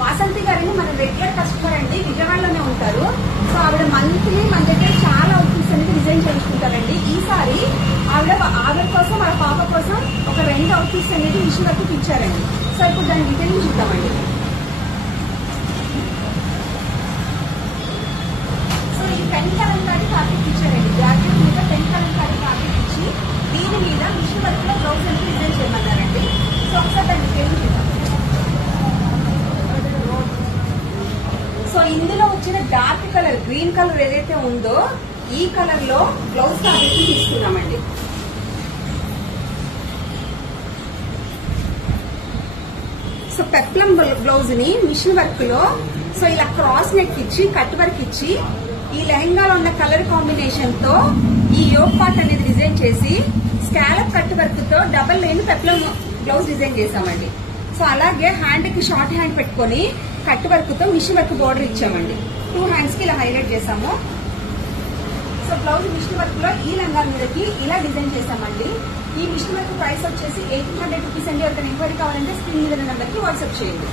వాసంతి గారిని మన regular customer అండి, విజయవాడలోనే ఉంటారు. సో ఆవిడ మంత్లీ మన దగ్గర చాలా అవుట్ఫిట్స్ అనేది డిజైన్ చేయించుకుంటారండి. ఈసారి ఆవిడ కోసం వాళ్ళ పాప కోసం ఒక 2 అవుట్ఫిట్స్ అనేది మిషన్ వర్క్ ఇచ్చారండి. సో ఇప్పుడు దాని డీటెయిలింగ్ చూద్దామండి. సో ఈ పెన్ కలంకారీ ఫ్యాబ్రిక్ ఇచ్చారండి. జాకెట్ మీద పెన్ కలంకారీ ఫ్యాబ్రిక్ ఇచ్చి దీని మీద మిషన్ వర్క్ లో బ్లౌజ్ అనేది డిజైన్ చేయమన్నారండి. సో ఒకసారి దాని డీటెయిలింగ్ చూద్దాం. సో ఇందులో వచ్చిన డార్క్ కలర్ గ్రీన్ కలర్ ఏదైతే ఉందో ఈ కలర్ లో బ్లౌజ్ ఫ్యాబ్రిక్ తీసుకున్నామండి. సో పెప్లం బ్లౌజ్ ని మిషన్ వర్క్ లో సో ఇలా క్రాస్ నెక్ ఇచ్చి కట్ వర్క్ ఇచ్చి ఈ లెహంగాలో ఉన్న కలర్ కాంబినేషన్ తో ఈ యోగ్ పార్ట్ అనేది డిజైన్ చేసి స్కాలప్ కట్ వర్క్ తో double line peplum blouse design చేసామండి. సో అలాగే హ్యాండ్ కి షార్ట్ హ్యాండ్ పెట్టుకుని కట్ వర్క్ తో మిషన్ వర్క్ బోర్డర్ ఇచ్చామండి. 2 హ్యాండ్స్ కి ఇలా హైలైట్ చేసాము. సో బ్లౌజ్ మిషన్ వర్క్ లో ఈ లంగా మీదకి ఇలా డిజైన్ చేసామండి. ఈ మిషన్ వర్క్ ప్రైస్ వచ్చేసి 1800 రూపీస్ అండి. ఎవరికైనా ఎంక్వైరీ కావాలంటే స్క్రీన్ మీద నెంబర్ కి వాట్సాప్ చేయండి.